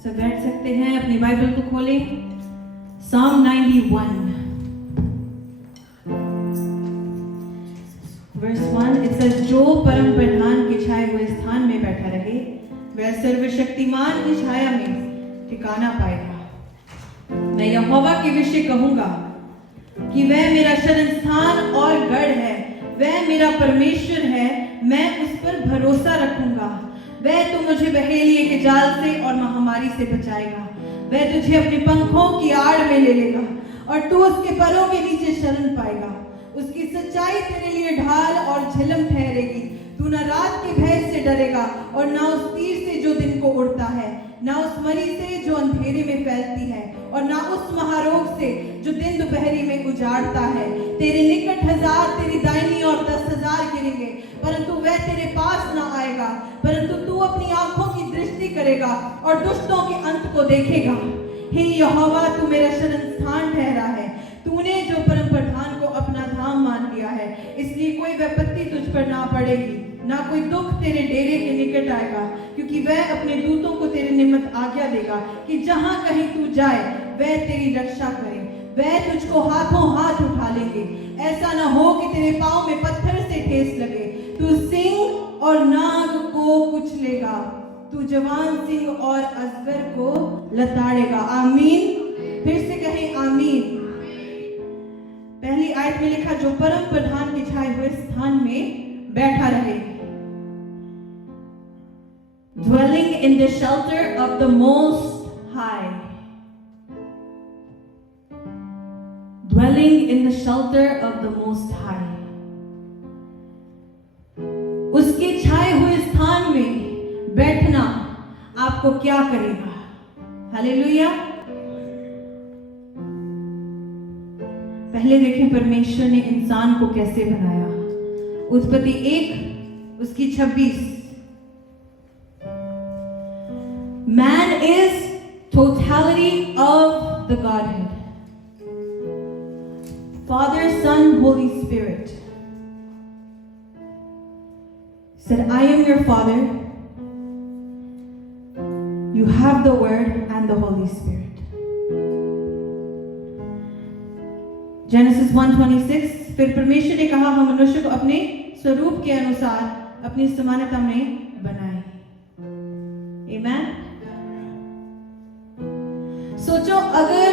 सब बैठ सकते हैं, अपनी बाइबल को खोलें। Psalm 91 verse 1 it says, जो परम प्रधान के छाए हुए स्थान में बैठा रहे वह सर्वशक्तिमान की छाया में ठिकाना पाएगा। मैं यहोवा के विषय कहूंगा कि वह मेरा शरण स्थान और गढ़ है, वह मेरा परमेश्वर है, मैं उस पर भरोसा रखूंगा। वह तो मुझे बहेलिए के जाल से और महामारी से बचाएगा। वह तुझे अपने पंखों की आड़ में ले लेगा और तू उसके परों के नीचे शरण पाएगा। उसकी सच्चाई तेरे लिए ढाल और झिलम ठहरेगी। तू न रात के भय से डरेगा और न उस तीर से जो दिन को उड़ता है, न उस मरी से जो अंधेरे में फैलती है, और न उस महारोग से जो दिन दोपहरी में उजाड़ता है। तेरे निकट 1000 तेरी दाहिनी और 10,000 गिरेंगे, परंतु वह तेरे पास न आएगा। परंतु तू अपनी आंखों की दृष्टि करेगा और दुष्टों के अंत को देखेगा। हे यहोवा, तू मेरा शरण स्थान ठहरा है। तूने जो परम प्रधान को अपना धाम मान लिया है, इसलिए कोई विपत्ति तुझ पर ना पड़ेगी, ना कोई दुख तेरे डेरे के निकट आएगा, क्योंकि वह अपने दूतों को तेरे निमित्त आज्ञा देगा कि जहां कहीं तू जाए वह तेरी रक्षा करे। वह तुझको हाथों हाथ उठा लेंगे, ऐसा न हो कि तेरे पांव में पत्थर से ठेस लगे। तू सिंह और नाग को कुचलेगा, तू जवान सिंह और अजगर को लताड़ेगा। आमीन। फिर से कहें आमीन। पहली आयत में लिखा, जो परम प्रधान के छाए हुए स्थान में बैठा रहे। Dwelling in the shelter of the Most High. Dwelling in the shelter of the Most High. उसके छाए हुए स्थान में बैठना आपको क्या करेगा? हालेलुया। पहले देखें परमेश्वर ने इंसान को कैसे बनाया। उत्पत्ति 1 उसकी 26। Man is totality of the Godhead. Father, Son, Holy Spirit. Said, I am your Father. You have the Word and the Holy Spirit. Genesis 1:26, फिर परमेश्वर ने कहा, हम मनुष्य को अपने स्वरूप के अनुसार अपनी समानता में बनाए। Amen. सोचो, अगर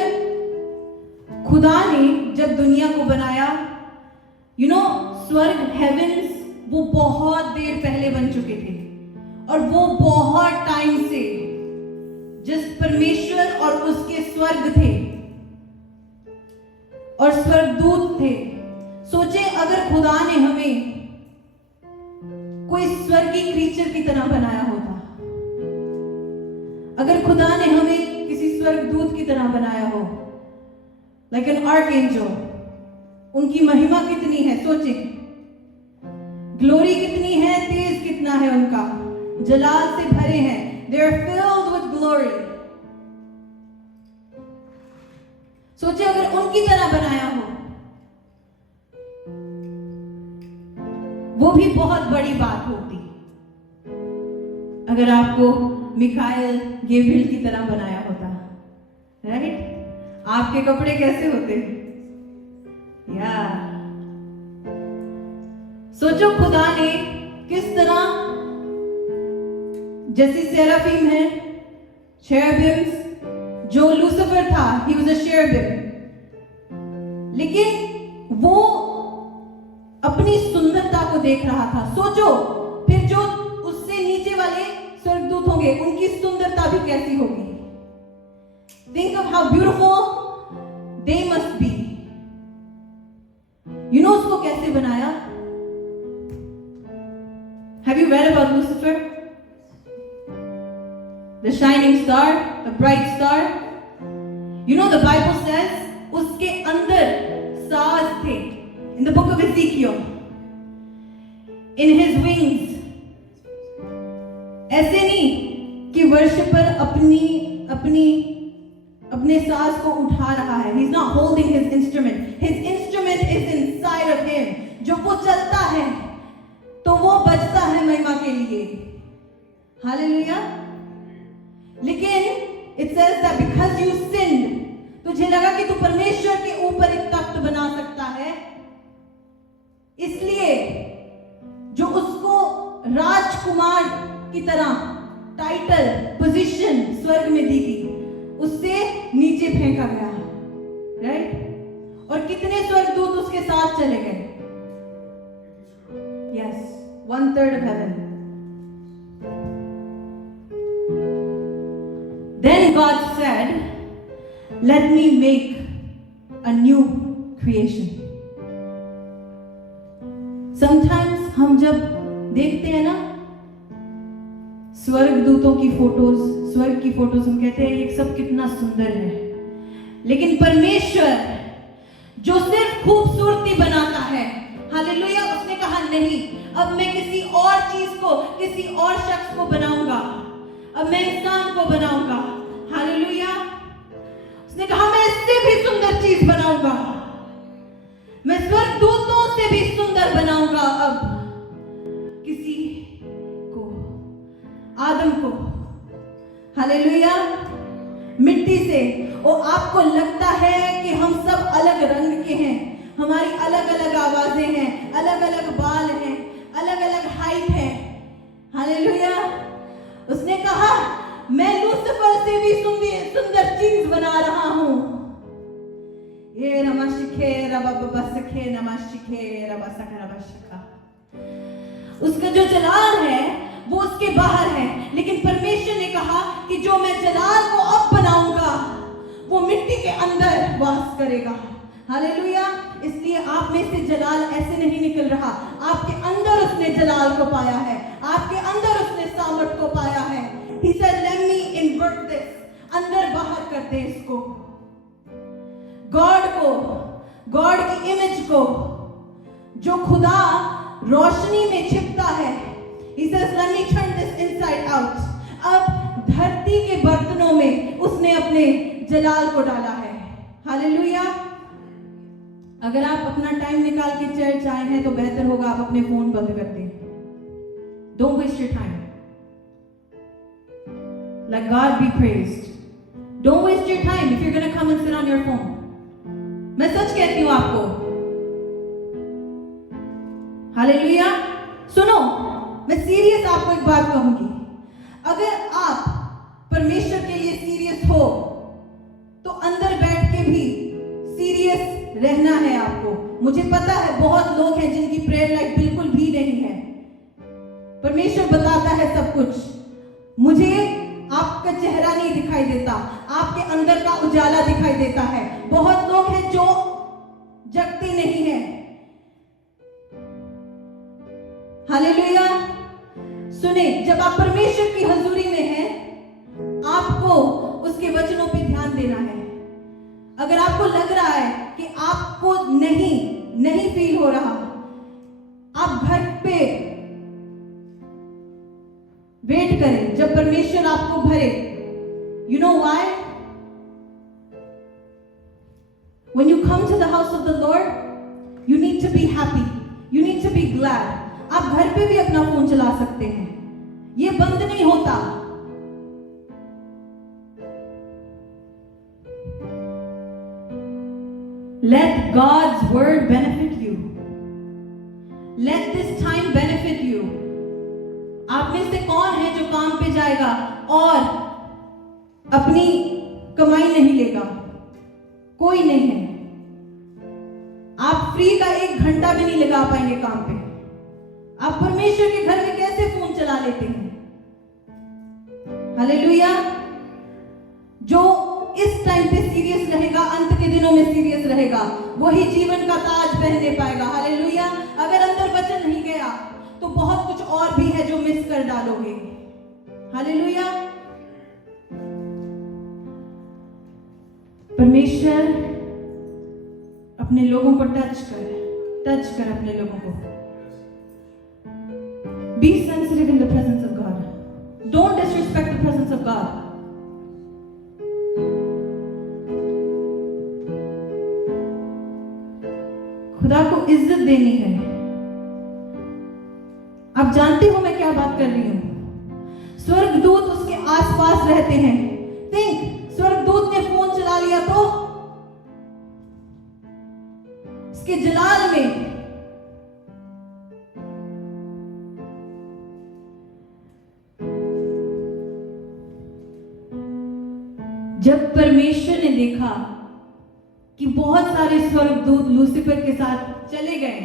खुदा ने जब दुनिया को बनाया, स्वर्ग, हेवेंस, वो बहुत देर पहले बन चुके थे, और वो बहुत टाइम से जिस परमेश्वर और उसके स्वर्ग थे और स्वर्गदूत थे। सोचे, अगर खुदा ने हमें कोई स्वर्गीय क्रीचर की तरह बनाया होता, अगर खुदा ने हमें किसी स्वर्गदूत की तरह बनाया हो, लाइक एन आर्कएंजल, उनकी महिमा कितनी है सोचे, ग्लोरी कितनी है, तेज कितना है उनका, जलाल से भरे हैं, they are filled with glory। सोचे अगर उनकी तरह बनाया हो, वो भी बहुत बड़ी बात होती। अगर आपको मिखाएल गेब्रिएल की तरह बनाया होता, राइट? आपके कपड़े कैसे होते? या सोचो, खुदा ने किस तरह, जैसी सेराफीम है, शेरबिम्स, जो लूसीफर था, he was a cherubim, लेकिन वो अपनी सुंदरता को देख रहा था। सोचो, फिर जो उससे नीचे वाले स्वर्गदूत होंगे, उनकी सुंदरता भी कैसी होगी। Think of how beautiful they must be. उसको कैसे बनाया? Have you read about Lucifer? The shining star, the bright star. The Bible says उसके अंदर साज थे। In the book of Ezekiel, in his wings. ऐसे नहीं कि वर्शिपर अपने साज को उठा रहा है। He's not holding his instrument. His instrument is inside of him. जो वो चलता है तो वो बजता है महिमा के लिए। हालेलुया। लेकिन It says that because you sinned, तुझे लगा कि तू परमेश्वर के ऊपर एक तख्त बना सकता है, इसलिए जो उसको राजकुमार की तरह टाइटल, पोजीशन स्वर्ग में दी गई, उससे नीचे फेंका गया, राइट? और कितने स्वर्गदूत उसके साथ चले गए? Yes, 1/3 of heaven. Then God said, let me make a new creation. Sometimes हम जब देखते हैं ना स्वर्गदूतों की फोटोज, स्वर्ग की फोटोज, हम कहते हैं ये सब कितना सुंदर है, लेकिन परमेश्वर जो सिर्फ खूबसूरती बनाता है, हालेलुया, उसने कहा नहीं, अब मैं किसी और चीज को, किसी और शख्स को बनाऊंगा, अब मैं इंसान को बनाऊंगा, हालेलुया। उसने कहा मैं इससे भी सुंदर चीज बनाऊंगा, मैं स्वर्गदूतों से भी सुंदर बनाऊंगा। अब किसी को, आदम को, हालेलुया, मिट्टी से। और आपको लगता है कि हम सब अलग रंग के हैं, हमारी अलग अलग आवाजें हैं, अलग अलग बाल हैं, अलग अलग हाइट है, हालेलुया। उसने कहा मैं लूसीफर से भी सुंदर चीज बना रहा हूं। ये नमस्खे रबबसखे नमस्खे रबसख रबशका। उसका जो जलाल है वो उसके बाहर है, लेकिन परमेश्वर ने कहा कि जो मैं जलाल को अब बनाऊंगा वो मिट्टी के अंदर वास करेगा, हालेलुया। इसलिए आप में से जलाल ऐसे नहीं निकल रहा, आपके अंदर उसने जलाल को पाया है, आपके अंदर उसने सामर्थ को पाया है। He said, let me invert this, अंदर बाहर कर दे इसको, गॉड को, गॉड की इमेज को, जो खुदा रोशनी में छिपता है। He says, let me turn this inside out. अब धरती के बर्तनों में उसने अपने जलाल को डाला है, हालेलुया। अगर आप अपना टाइम निकाल के चर्च आए हैं तो बेहतर होगा आप अपने फोन बंद कर दें। Don't waste your time. Let God be praised. Don't waste your time if you're going to come and sit on your phone. मैं सच कहती हूं आपको, हालेलुया। सुनो, मैं सीरियस आपको एक बात कहूंगी, अगर आप परमेश्वर के लिए सीरियस हो तो अंदर बैठ के भी सीरियस रहना है आपको। मुझे पता है बहुत लोग हैं जिनकी प्रेयर लाइफ बिल्कुल भी नहीं है, परमेश्वर बताता है सब कुछ, मुझे आपका चेहरा नहीं दिखाई देता, आपके अंदर का उजाला दिखाई देता है। बहुत लोग हैं जो जगते नहीं है, हालेलुया। सुने, जब आप परमेश्वर की हजूरी में हैं, आपको उसके वचनों पे ध्यान देना है। अगर आपको लग रहा है कि आपको नहीं फील हो रहा, आप घर पे वेट करें जब परमेश्वर आपको भरे। You know why? When you come to the house of the Lord, you need to be happy. You need to be glad. आप घर पे भी अपना फोन चला सकते हैं, ये बंद नहीं होता। Let God's word benefit you. Let this time benefit you. आप में से कौन है जो काम पे जाएगा और अपनी कमाई नहीं लेगा? कोई नहीं है। आप फ्री का 1 घंटा भी नहीं लगा पाएंगे काम पे। आप परमेश्वर के घर में कैसे फोन चला लेते हैं? हालेलुया। जो इस टाइम पे सीरियस रहेगा, अंत के दिनों में सीरियस रहेगा, वही जीवन का ताज पहनने पाएगा, हालेलुया। अगर अंदर वचन नहीं गया तो बहुत कुछ और भी है जो मिस कर डालोगे, हालेलुया। परमेश्वर अपने लोगों को टच कर अपने लोगों को। Be sensitive in the presence of God. Don't disrespect the presence of God. खुदा को इज्जत देनी है। आप जानते हो मैं क्या बात कर रही हूं? स्वर्गदूत उसके आसपास रहते हैं। Think, जब परमेश्वर ने देखा कि बहुत सारे स्वर्गदूत लूसीफर के साथ चले गए,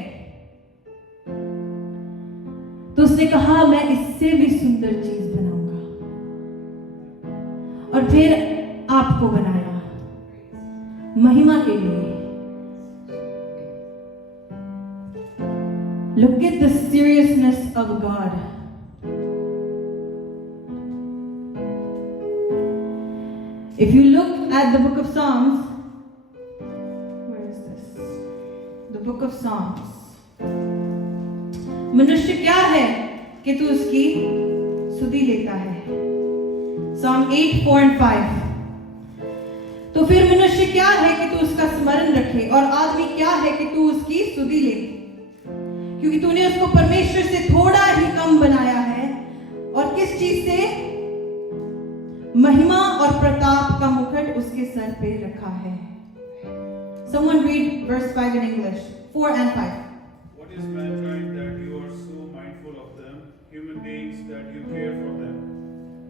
तो उसने कहा मैं इससे भी सुंदर चीज बनाऊंगा, और फिर आपको बनाया महिमा के लिए। Look at the seriousness of God. If you look at the book of Psalms, where is this? The book of Psalms. मनुष्य क्या है कि तू उसकी सुधि लेता है? Psalm 8, 4 and 5. तो फिर मनुष्य क्या है कि तू उसका स्मरण रखे, और आदमी क्या है कि तू उसकी सुधि ले, क्योंकि तूने उसको परमेश्वर से थोड़ा ही कम बनाया है, और किस चीज से? महिमा और प्रताप का मुकुट उसके सर पे रखा है। Someone read verse 5 in English, 4 and 5. What is mankind that you are so mindful of them, human beings that you care for them?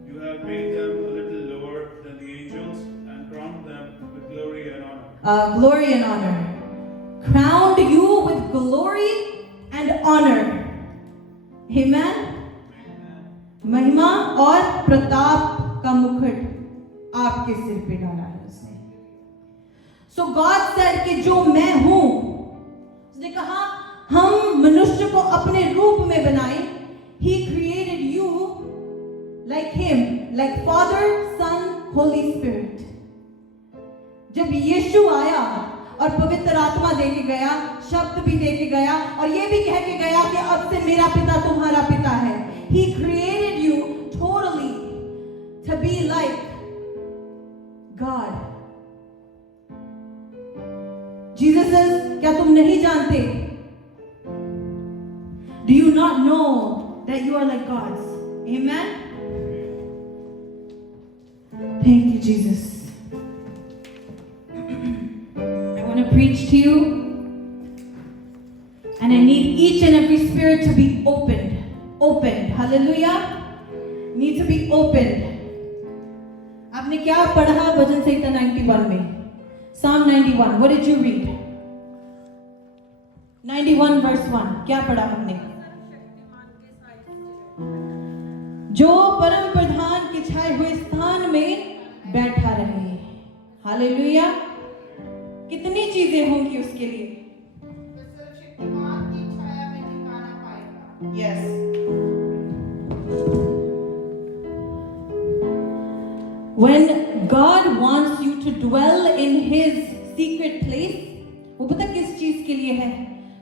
You have made them a little lower than the angels and crowned them with glory and honor. Glory and honor. Crowned you with glory and honor. Amen. महिमा और प्रताप का मुकुट आपके सिर पे डाला है उसने। So God said कि जो मैं हूं, उसने कहा हम मनुष्य को अपने रूप में बनाए। He created you like him, like Father, Son, Holy Spirit. जब यीशु आया और पवित्र आत्मा दे के गया, शब्द भी दे के गया, और ये भी कह के गया कि अब से मेरा पिता तुम्हारा पिता है। He created you totally to be like God. Jesus says, क्या तुम नहीं जानते? Do you not know that you are like gods? Amen. Thank you, Jesus. I want to preach to you, and I need each and every spirit to be opened. Opened. Hallelujah. Need to be opened. आपने क्या पढ़ा भजन संहिता 91 में? Psalm 91. What did you read? 91 verse 1. क्या पढ़ा हमने? जो परम प्रधान के छाए हुए स्थान में बैठा रहे। हालेलुया। कितनी चीजें होंगी उसके लिए? सर्वशक्तिमान की छाया में ठिकाना पाएगा। Yes. When God wants you to dwell in His secret place, वो पता किस चीज के लिए है?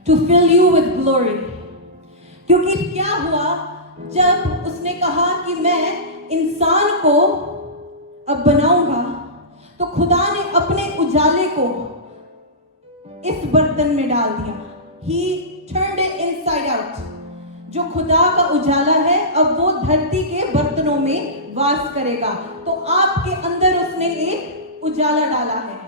To fill you with glory. क्योंकि क्या हुआ जब उसने कहा कि मैं इंसान को अब बनाऊंगा, तो खुदा ने अपने उजाले को इस बर्तन में डाल दिया। He turned it inside out. जो खुदा का उजाला है अब वो धरती के बर्तनों में वास करेगा। तो आपके अंदर उसने एक उजाला डाला है,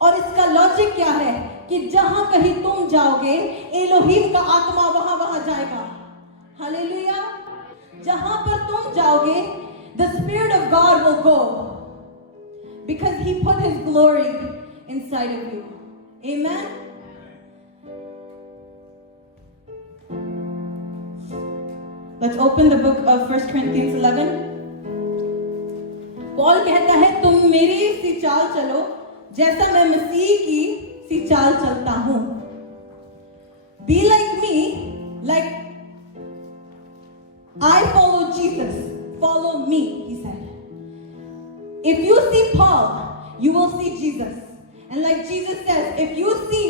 और इसका लॉजिक क्या है कि जहां कहीं तुम जाओगे एलोहिम का आत्मा वहां जाएगा। हालेलुया। जहां पर तुम जाओगे the Spirit of God will go, because He put His glory inside of you. Amen. Let's open the book of 1 Corinthians 11. Paul कहता है तुम मेरी सी चाल चलो जैसा मैं मसीह की सी चाल चलता हूं। Be like me, like I follow Jesus. Follow me, he said. If you see Paul, you will see Jesus. And like Jesus says, if you see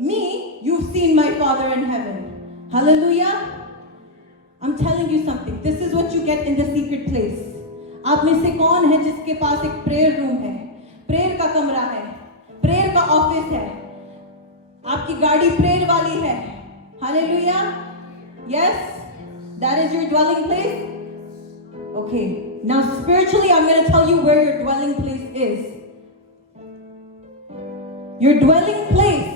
me, you've seen my Father in heaven. Hallelujah. I'm telling you something. This is what you get in the secret place. आप में से कौन है जिसके पास एक prayer room है, prayer का कमरा है, प्रेयर का ऑफिस है, आपकी गाड़ी प्रेयर वाली है? Hallelujah. Yes, that is your dwelling place. Okay, now spiritually I'm going to tell you where your dwelling place is. Your dwelling place,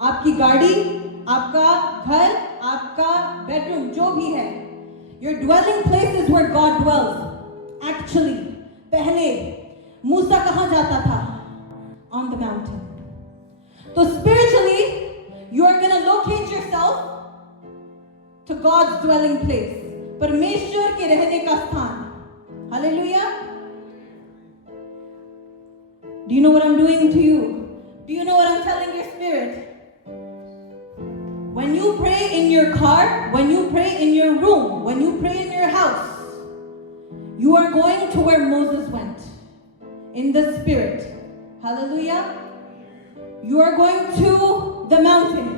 आपकी गाड़ी, आपका घर, आपका बेडरूम, जो भी है, your dwelling place is where God dwells. Acts Actually, पहले मूसा कहाँ जाता था? On the mountain. So spiritually, you are gonna locate yourself to God's dwelling place. परमेश्वर के रहने का स्थान. Hallelujah. Do you know what I'm doing to you? Do you know what I'm telling your spirit? When you pray in your car, when you pray in your room, when you pray in your house, you are going to where Moses went in the spirit. Hallelujah. You are going to the mountain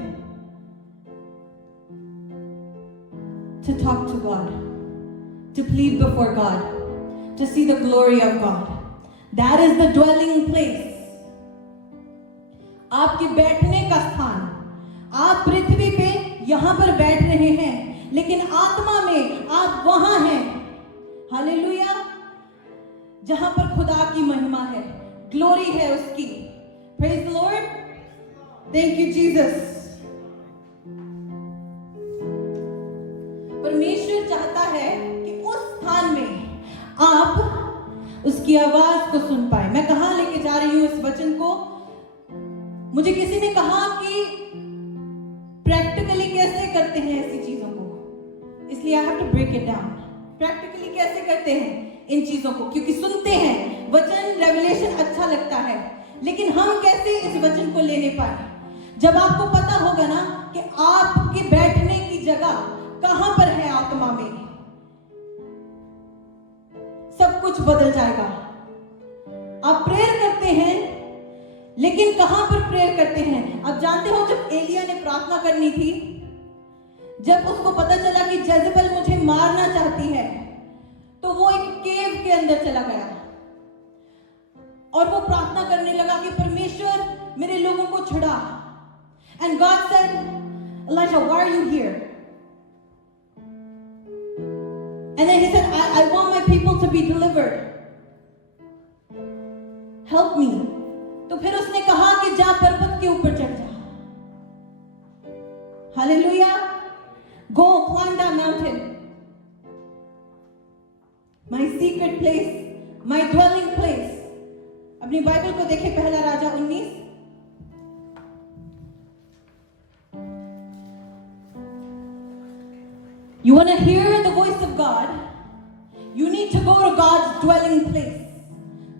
to talk to God, to plead before God, to see the glory of God. That is the dwelling place. आपके बैठने का स्थान. आप पृथ्वी पे यहां पर बैठ रहे हैं, लेकिन आत्मा में आप वहां हैं. हालेलुया. जहां पर खुदा की महिमा है, ग्लोरी है उसकी. Praise the Lord. Thank you Jesus. परमेश्वर चाहता है कि उस स्थान में आप उसकी आवाज को सुन पाए. मैं कहां लेके जा रही हूं इस वचन को? मुझे किसी ने कहा कि प्रैक्टिकली कैसे करते हैं ऐसी चीजों को, इसलिए I have to break it down. Practically कैसे करते हैं इन चीजों को? क्योंकि सुनते हैं वचन, रेवलेशन अच्छा लगता है, लेकिन हम कैसे इस वचन को लेने पाए? जब आपको पता होगा ना कि आपके बैठने की जगह कहां पर है आत्मा में, सब कुछ बदल जाएगा. आप प्रेयर करते हैं, लेकिन कहां पर प्रेयर करते हैं? आप जानते हो, जब एलिया ने प्रार्थना करनी थी, जब उसको पता चला कि जेजेबेल मुझे मारना चाहती है, तो वो एक केव के अंदर चला गया और वो प्रार्थना करने लगा कि परमेश्वर मेरे लोगों को छुड़ा. And God said, Elijah, why are you here? And then he said, I want my people to be delivered. Help me. तो फिर उसने कहा कि जा पर्वत के ऊपर चढ़ जा. Hallelujah. Go climb that mountain. My secret place, my dwelling place. अपनी बाइबल को देखें, पहला राजा 19. You want to hear the voice of God? You need to go to God's dwelling place.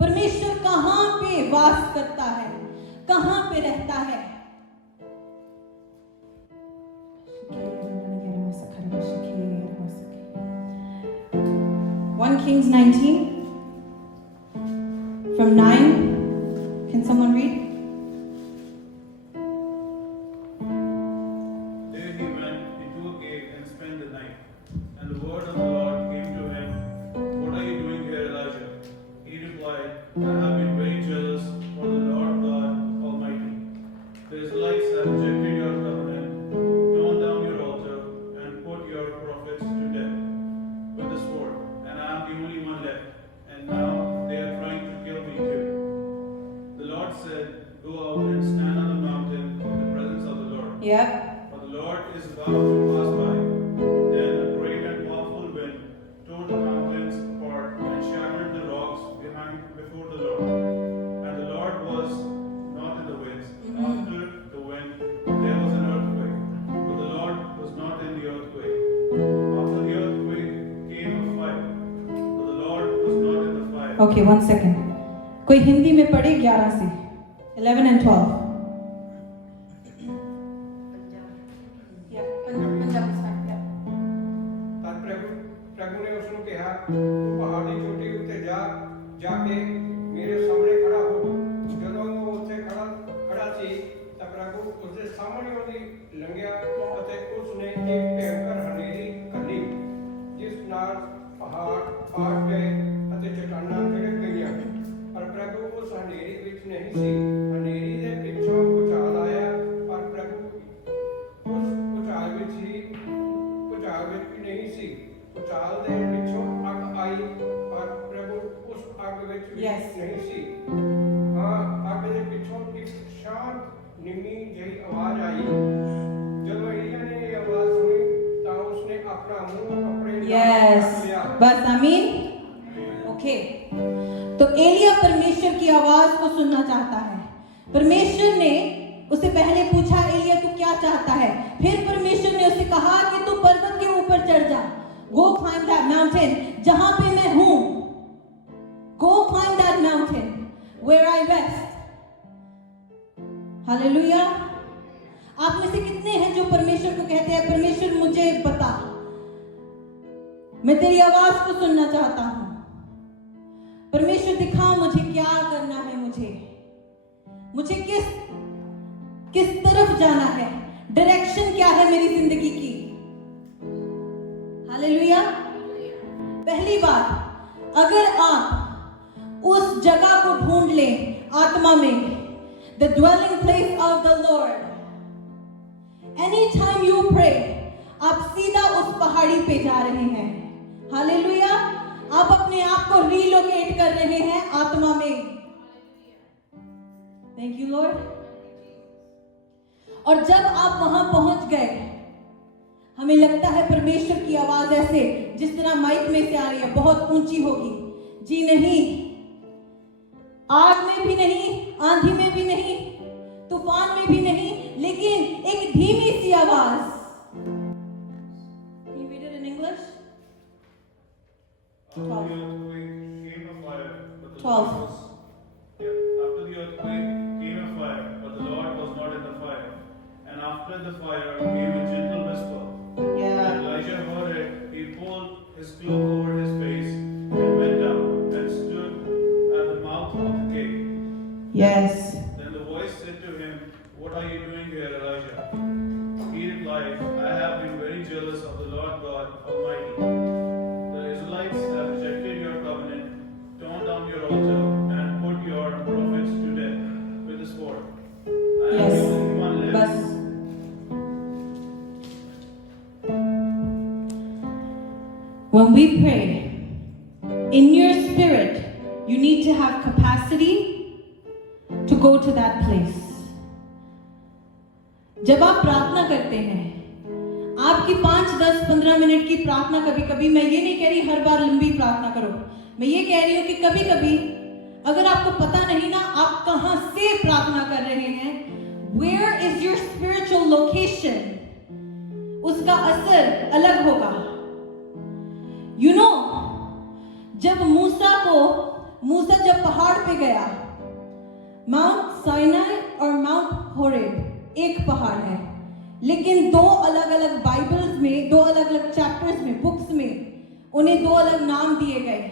परमेश्वर कहां पे वास करता है, कहां पे रहता है? 1 Kings 19 from 9. Can someone read? There he went into a cave and spent the night. And the word of the Lord came to him, "What are you doing here, Elijah?" He replied, "I have been very jealous for the Lord God Almighty. The Israelites have rejected your covenant, torn down your altar, and put your prophets to death with the sword, and I am the only one left, and now they are trying to kill me too." The Lord said, "Go out and stand on the mountain in the presence of the Lord. Yep. For the Lord is about to pass by." Then a great and powerful wind tore the mountains apart and shattered the rocks before the Lord. And the Lord was not in the winds. After the wind, there was an earthquake. But the Lord was not in the earthquake. After the earthquake came a fire. But the Lord was not in the fire. Okay, 1 second. कोई हिंदी में पढ़े 11 से 11 and 12. ਪਰ ਪ੍ਰਭੂ ਨੇ ਉਸ ਨੂੰ ਕਿਹਾ, ਤੂੰ ਪਹਾੜ ਦੀ ਚੋਟੀ ਉੱਤੇ ਜਾ ਕੇ ਮੇਰੇ ਸਾਹਮਣੇ ਖੜਾ ਹੋ. ਜਦੋਂ ਉਹ ਉੱਥੇ ਖੜਾ ਸੀ ਤਾਂ ਪ੍ਰਭੂ ਉਸ ਦੇ ਸਾਹਮਣੇ ਉਹਦੀ ਲੰਘਿਆ ਅਤੇ ਉਸ ਨੇ ਇੱਕ ਭਿਆਨਕ ਹਨੇਰੀ ਕੱਢੀ, ਜਿਸ ਨਾਲ ਪਹਾੜ ਫਾਟ ਗਏ ਅਤੇ ਚਟਾਨਾਂ ਖਿੜਕ ਗਈਆਂ. ਪਰ ਪ੍ਰਭੂ ਉਸ ਹਨੇਰੀ ਵਿੱਚ ਨਹੀਂ ਸੀ. ਹਨੇਰੀ ਦੇ ਪਿੱਛੋਂ ਭੂਚਾਲ ਆਇਆ, ਪਰ ਪ੍ਰਭੂ ਉਸ ਭੂਚਾਲ ਵਿੱਚ ਵੀ ਨਹੀਂ ਸੀ. ਭੂਚਾਲ ਦੇ ਪਿੱਛੋਂ ਅੱਗ ਆਈ, ਪਰ ਪ੍ਰਭੂ ਉਸ ਅੱਗ ਵਿੱਚ ਵੀ Yes. ਨਹੀਂ ਸੀ. ਹਾਂ, ਅੱਗ ਦੇ ਪਿੱਛੋਂ ਇੱਕ ਸ਼ਾਂਤ ਨਿੰਮੀ ਜਿਹੀ ਆਵਾਜ਼ ਆਈ. ਜਦੋਂ ਏਲੀਆ ਨੇ ਇਹ ਆਵਾਜ਼ ਸੁਣੀ ਤਾਂ ਉਸਨੇ ਆਪਣਾ ਮੂੰਹ ਕੱਪੜੇ ਨਾਲ ਢੱਕ Yes. ਲਿਆ. बस आमीन. ओके, तो एलिया परमेश्वर की आवाज को सुनना चाहता है। परमेश्वर ने उसे पहले पूछा, एलिया तू क्या चाहता है? फिर परमेश्वर ने उसे कहा कि तू पर्वत के ऊपर चढ़ जा, गो क्लाइंब दैट माउंटेन, जहां पे मैं हूं, go climb that mountain where I rest. Hallelujah. आप में से कितने हैं जो परमेश्वर को कहते हैं, परमेश्वर मुझे बता, मैं तेरी आवाज को सुनना चाहता हूं, परमेश्वर दिखा मुझे क्या करना है, मुझे किस तरफ जाना है, डायरेक्शन क्या है मेरी जिंदगी की। हालेलुया। पहली बात, अगर आप उस जगह को ढूंढ लें आत्मा में, the dwelling place of the Lord, anytime you pray, आप सीधा उस पहाड़ी पे जा रहे हैं। हालेलुया। आप अपने आप को रीलोकेट कर रहे हैं आत्मा में। Thank you Lord. और जब आप वहां पहुंच गए, हमें लगता है परमेश्वर की आवाज ऐसे जिस तरह माइक में से आ रही है बहुत ऊंची होगी। जी नहीं, आग में भी नहीं, आंधी में भी नहीं, तूफान में भी नहीं, लेकिन एक धीमी सी आवाज। Can you read it in English? After the earthquake came a fire, but the 12. Lord was. After the earthquake came a fire, but the Lord was not in the fire. And after the fire came a gentle whisper. Yeah. When Elijah heard it, he pulled his cloak over his face and went out and stood at the mouth of the cave. Yes. Then the voice said to him, "What are you doing here, Elijah?" He replied, "I have been very jealous of the Lord God Almighty. The Israelites have rejected your covenant, torn down your altar, and put your prophets to death with the sword. I am Yes. the only one left." बस when we pray in your spirit, you need to have capacity to go to that place. जब आप प्रार्थना करते हैं, आपकी 5, 10, 15 minute की प्रार्थना, कभी कभी, मैं ये नहीं कह रही हर बार लंबी प्रार्थना करो, मैं ये कह रही हूं कि कभी कभी अगर आपको पता नहीं ना आप कहां से प्रार्थना कर रहे हैं, where is your spiritual location, उसका असर अलग होगा। You know, जब मूसा जब पहाड़ पे गया, माउंट साइनाई और माउंट होरेब एक पहाड़ है, लेकिन 2 अलग अलग बाइबल्स में, 2 अलग अलग चैप्टर्स में, बुक्स में उन्हें 2 अलग नाम दिए गए।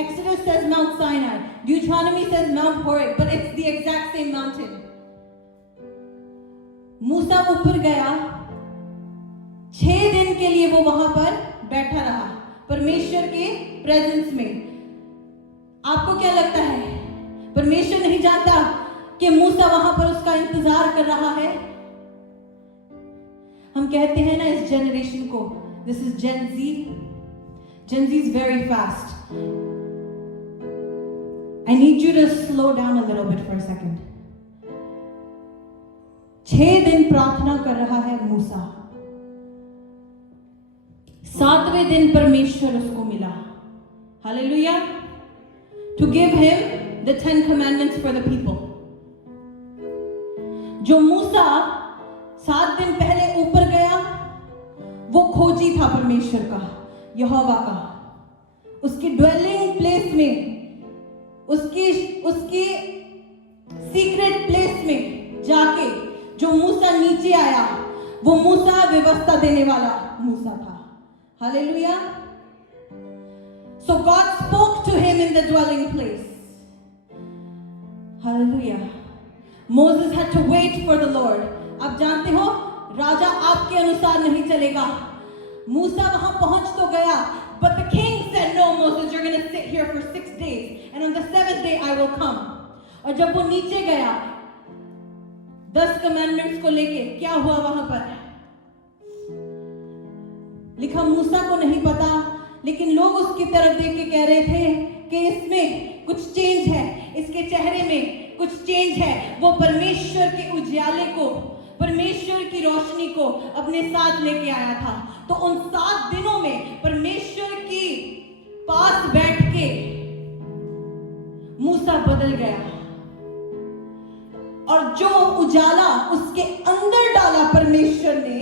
Exodus says Mount Sinai, Deuteronomy says Mount Horeb, but it's the exact same mountain. मूसा ऊपर गया, 6 दिन के लिए वो वहां पर बैठा रहा परमेश्वर के प्रेजेंस में। आपको क्या लगता है, परमेश्वर नहीं जानता कि मूसा वहां पर उसका इंतजार कर रहा है? हम कहते हैं ना इस जनरेशन को, this is gen Z is very fast. I need you to slow down a little bit for a second. 6 दिन प्रार्थना कर रहा है मूसा, 7वें दिन परमेश्वर उसको मिला। Hallelujah. To give him the 10 commandments for the people. जो मूसा 7 दिन पहले ऊपर गया, वो खोजी था परमेश्वर का, यहोवा का, उसकी ड्वेलिंग प्लेस में, उसकी सीक्रेट प्लेस में जाके जो मूसा नीचे आया, वो मूसा व्यवस्था देने वाला मूसा था। Hallelujah. So God spoke to him in the dwelling place. Hallelujah. Moses had to wait for the Lord. आप जानते हो, राजा आपके अनुसार नहीं चलेगा। मूसा वहां पहुंच तो गया, but the king said, "No, Moses, you're going to sit here for 6 days, and on the 7th day I will come." और जब वो नीचे गया 10 कमांडमेंट्स को लेके, क्या हुआ वहां पर लिखा, मूसा को नहीं पता, लेकिन लोग उसकी तरफ देख के कह रहे थे कि इसमें कुछ चेंज है, इसके चेहरे में कुछ चेंज है। वो परमेश्वर के उजाले को, परमेश्वर की रोशनी को अपने साथ लेके आया था। तो उन 7 दिनों में परमेश्वर की पास बैठ के बदल गया और जो उजाला उसके अंदर डाला परमेश्वर ने,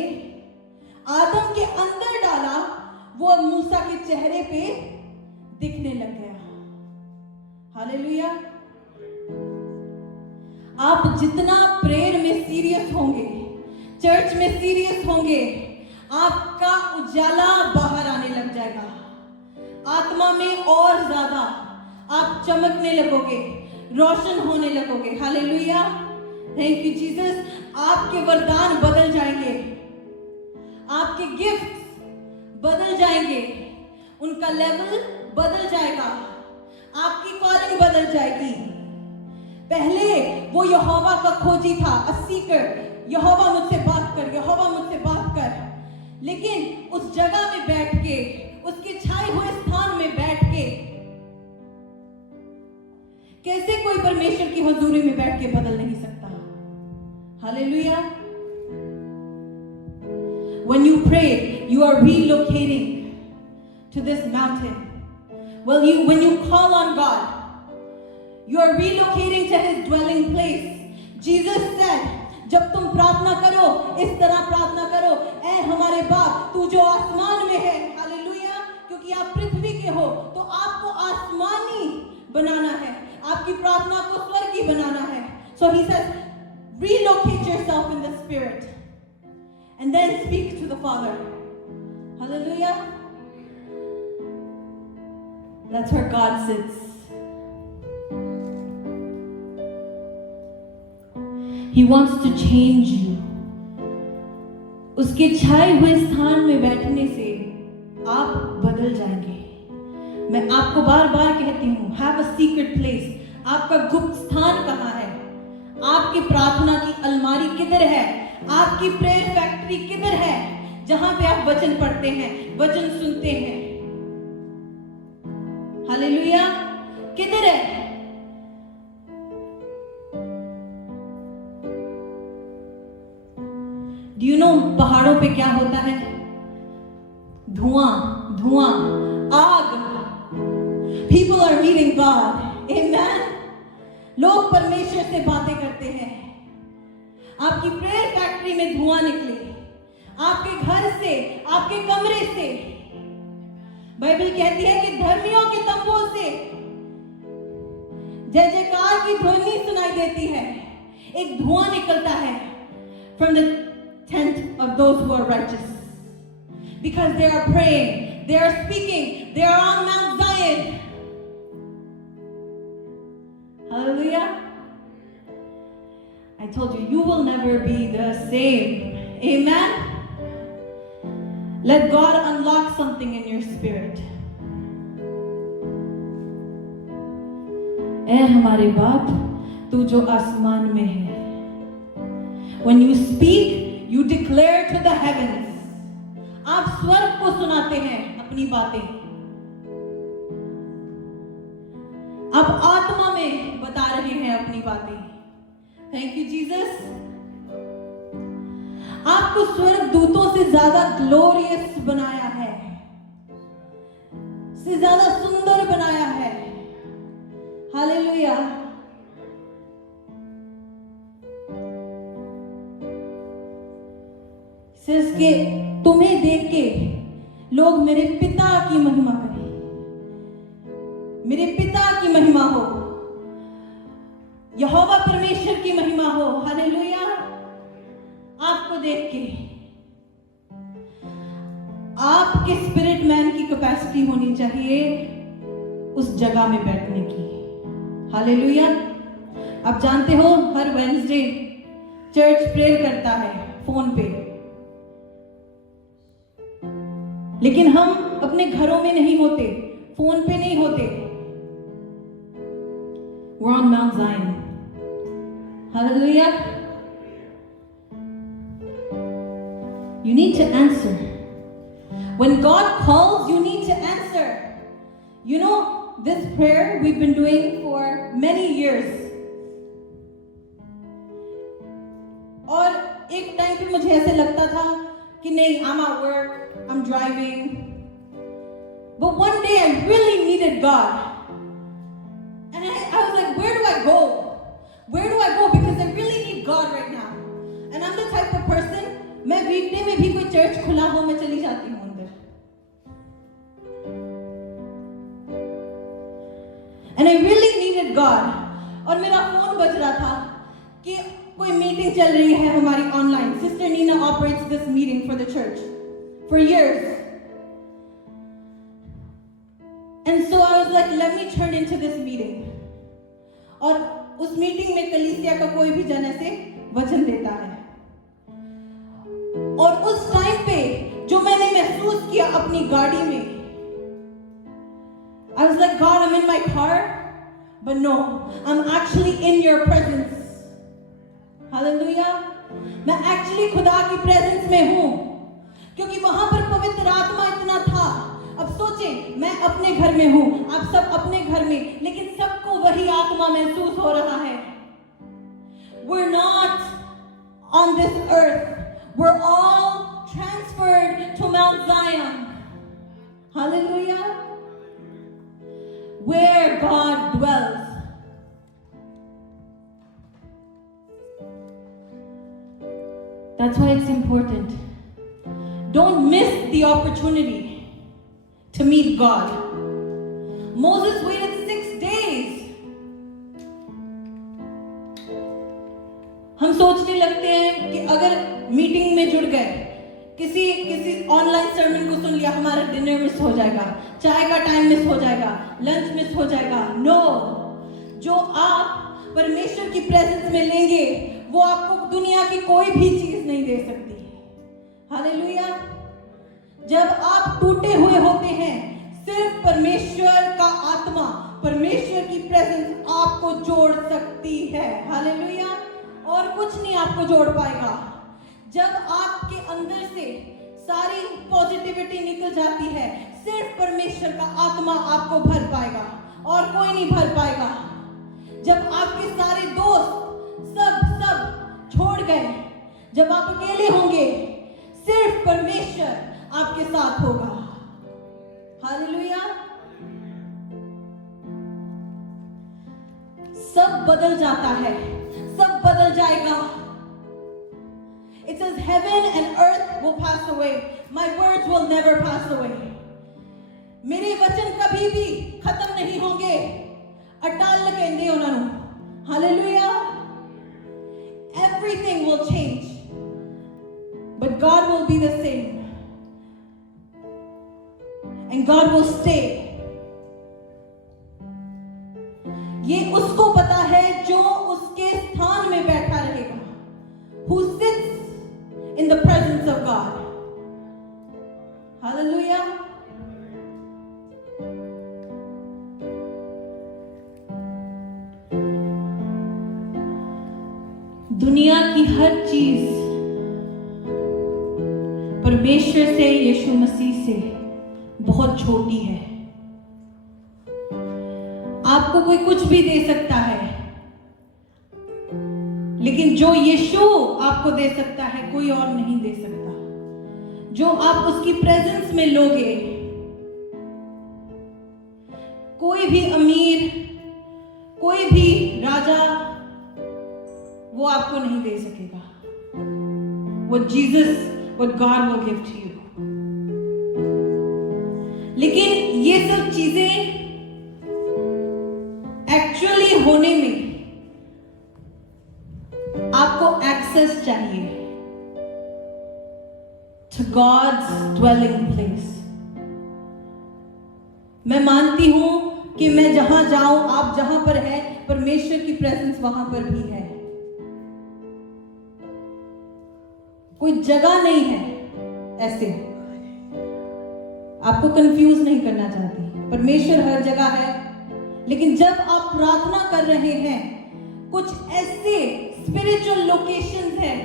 आदम के अंदर डाला, वो मूसा के चेहरे पे दिखने लग गया। हालेलुया। आप जितना प्रेयर में सीरियस होंगे, चर्च में सीरियस होंगे, आपका उजाला बाहर आने लग जाएगा। आत्मा में और ज्यादा आप चमकने लगोगे, रोशन होने लगोगे। हालेलुया। Thank you Jesus. आपके वरदान बदल जाएंगे, आपके गिफ्ट बदल जाएंगे, उनका लेवल बदल जाएगा, आपकी कॉलिंग बदल जाएगी। पहले वो यहोवा का खोजी था, अ सीकर, यहोवा मुझसे बात कर, यहोवा मुझसे बात कर। लेकिन उस जगह में बैठ के, उसके छाए हुए स्थान में बैठ के, कैसे कोई परमेश्वर की हुजूरी में बैठ के बदल नहीं सकता। Hallelujah. When you pray, you are relocating to this mountain. When you call on God, you are relocating to His dwelling place. Jesus said, जब तुम प्रार्थना करो, इस तरह प्रार्थना करो, ऐ हमारे बाप तू जो आसमान में है। हालेलुया। क्योंकि आप पृथ्वी के हो तो आपको आसमानी बनाना है, आपकी प्रार्थना को स्वर्गीय बनाना है। So He says, relocate yourself in the spirit and then speak to the Father. Hallelujah. That's where God sits. He wants to change you. उसके छाए हुए स्थान में बैठने से आप बदल जाएंगे। मैं आपको बार बार कहती हूँ, have a secret place. आपका गुप्त स्थान कहाँ है? आपकी प्रार्थना की अलमारी किधर है? आपकी प्रेयर फैक्ट्री किधर है? जहां पे आप वचन पढ़ते हैं, वचन सुनते हैं। हालेलुया। किधर है? Do you know पहाड़ों पे क्या होता है? धुआं, धुआं, आग। People are meeting God. Amen. लोग परमेश्वर से बातें करते हैं। आपकी प्रेयर फैक्ट्री में धुआं निकले, आपके घर से, आपके कमरे से। बाइबल कहती है कि धर्मियों के तंबू से जय जयकार की ध्वनि सुनाई देती है। एक धुआं निकलता है from the tent of those who are righteous, because they are praying, they are speaking, they are on Mount Zion. Hallelujah. I told you, you will never be the same. Amen. Let God unlock something in your spirit. ऐ हमारे बाप तू जो आसमान में है। When you speak, you declare to the heavens. आप स्वर्ग को सुनाते हैं अपनी बातें। आप आत्मा में बता रहे हैं अपनी बातें। Thank you Jesus. आपको स्वर्ग दूतों से ज्यादा ग्लोरियस बनाया है, से ज्यादा सुंदर बनाया है। हालेलुया। सिर्फ के तुम्हें देख के लोग मेरे पिता की महिमा करें, मेरे पिता की महिमा हो, यहोवा परमेश्वर की महिमा हो। हालेलुया। आपको देख के आपके स्पिरिट मैन की कैपेसिटी होनी चाहिए उस जगह में बैठने की। हालेलुया। आप जानते हो हर वेडनेसडे चर्च प्रेयर करता है फोन पे, लेकिन हम अपने घरों में नहीं होते, फोन पे नहीं होते। We're on Mount Zion. Hallelujah. You need to answer. When God calls, you need to answer. You know, this prayer we've been doing for many years. और एक टाइम पे मुझे ऐसे लगता था कि नहीं, I'm at work, I'm driving. But one day I really needed God. And I was like, where Where do I go? Because I really need God right now. And I'm the type of person, मैं वीकडे में भी कोई church खुला हो मैं चली जाती हूँ अंदर. And I really needed God. और मेरा फोन बज रहा था कि कोई मीटिंग चल रही है हमारी online. Sister Nina operates this meeting for the church for years. And so I was like, let me turn into this meeting. और उस मीटिंग में कलीसिया का कोई भी जन ऐसे वचन देता है. और उस टाइम पे जो मैंने महसूस किया अपनी गाड़ी में, I was like, God, I'm in my car, but no, I'm actually in your presence. Hallelujah. मैं actually खुदा की presence में हूँ, क्योंकि वहां पर पवित्र आत्मा इतना था. अब सोचें, मैं अपने घर में हूँ, आप सब अपने घर में, लेकिन सबको वही आत्मा महसूस हो रहा है. We're not on this earth. We're all transferred to Mount Zion. Hallelujah. Where God dwells. That's why it's important. Don't miss the opportunity to meet God. Moses waited 6 days. हम सोचने लगते हैं कि अगर मीटिंग में जुड़ गए, किसी ऑनलाइन सर्मन को सुन लिया, हमारा डिनर मिस हो जाएगा, चाय का टाइम मिस हो जाएगा, लंच मिस हो जाएगा. नो, जो आप परमेश्वर की प्रेजेंस में लेंगे वो आपको दुनिया की कोई भी चीज नहीं दे सकती. हालेलुया. जब आप टूटे हुए होते हैं, सिर्फ परमेश्वर का आत्मा, परमेश्वर की प्रेजेंस आपको जोड़ सकती है. हालेलुया. और कुछ नहीं आपको जोड़ पाएगा. जब आपके अंदर से सारी पॉजिटिविटी निकल जाती है, सिर्फ परमेश्वर का आत्मा आपको भर पाएगा और कोई नहीं भर पाएगा. जब आपके सारे दोस्त सब छोड़ गए, जब आप अकेले होंगे, सिर्फ परमेश्वर आपके साथ होगा. हालेलुया. सब बदल जाता है, सब बदल जाएगा. It says heaven and earth will pass away. My words will never pass away. मेरे वचन कभी भी खत्म नहीं होंगे. अटल कहंदे उन्हां नूं. Hallelujah. Everything will change, but God will be the same. And God will stay. ये उसको पता है जो उसके स्थान में बैठा रहेगा. Who sits in the presence of God. Hallelujah. दुनिया की हर चीज परमेश्वर से, यीशु मसीह से बहुत छोटी है. आपको कोई कुछ भी दे सकता है, लेकिन जो यीशु आपको दे सकता है कोई और नहीं दे सकता. जो आप उसकी प्रेजेंस में लोगे, कोई भी अमीर, कोई भी राजा वो आपको नहीं दे सकेगा. What Jesus, what God will give to you. लेकिन ये सब चीजें एक्चुअली होने में आपको एक्सेस चाहिए to God's dwelling place. मैं मानती हूं कि मैं जहां जाऊं, आप जहां पर है, परमेश्वर की प्रेजेंस वहां पर भी है. कोई जगह नहीं है ऐसे. आपको कंफ्यूज नहीं करना चाहती. परमेश्वर हर जगह है, लेकिन जब आप प्रार्थना कर रहे हैं, कुछ ऐसे स्पिरिचुअल लोकेशंस हैं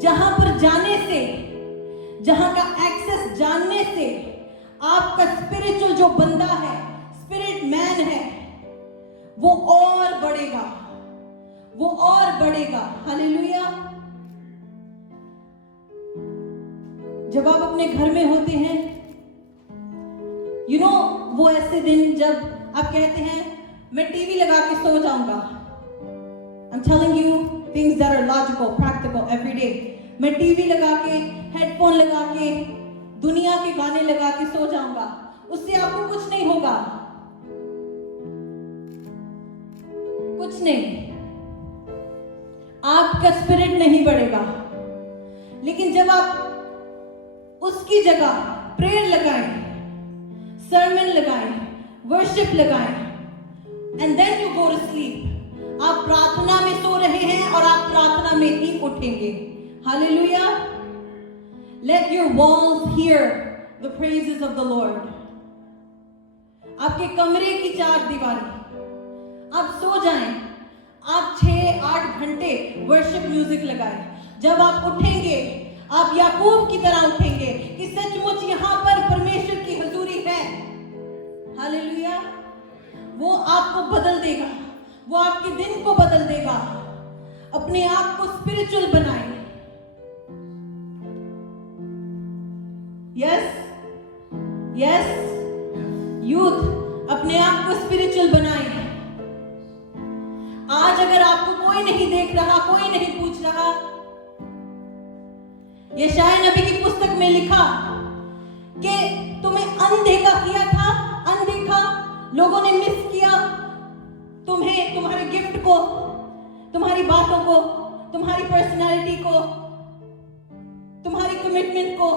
जहां पर जाने से, जहां का एक्सेस जानने से आपका स्पिरिचुअल जो बंदा है, स्पिरिट मैन है, वो और बढ़ेगा, वो और बढ़ेगा. हालेलुया. जब आप अपने घर में होते हैं, वो ऐसे दिन जब आप कहते हैं मैं टीवी लगा के सो जाऊंगा, telling you things that are logical, practical every day. मैं टीवी लगा के, हेडफोन लगा के, दुनिया के गाने लगा के सो जाऊंगा, उससे आपको कुछ नहीं होगा, कुछ नहीं, आपका स्पिरिट नहीं बढ़ेगा। लेकिन जब आप उसकी जगह प्रेयर लगाएं, सर्मन लगाएं, वर्शिप लगाएं, and then you go to sleep, आप प्रार्थना में सो रहे हैं और आप प्रार्थना में ही उठेंगे। Hallelujah. Let your walls here the praises of the Lord. आपके कमरे की चार दीवारी, आप सो जाएं, आप 6-8 घंटे वर्शिप म्यूजिक लगाएं। जब आप उठेंगे, आप याकूब की तरह उठेंगे कि सचमुच यहां पर परमेश्वर की हुजूरी है। हालेलुया। वो आपको बदल देगा, वो आपके दिन को बदल देगा। अपने आप को स्पिरिचुअल बनाएं। यस यस, यूथ अपने आप को स्पिरिचुअल बनाएं। आज अगर आपको कोई नहीं देख रहा, कोई नहीं पूछ रहा, यशायाह नबी की पुस्तक में लिखा कि तुम्हें अनदेखा किया था, अनदेखा लोगों ने मिस किया तुम्हें, तुम्हारे गिफ्ट को, तुम्हारी बातों को, तुम्हारी पर्सनालिटी को, तुम्हारी कमिटमेंट को।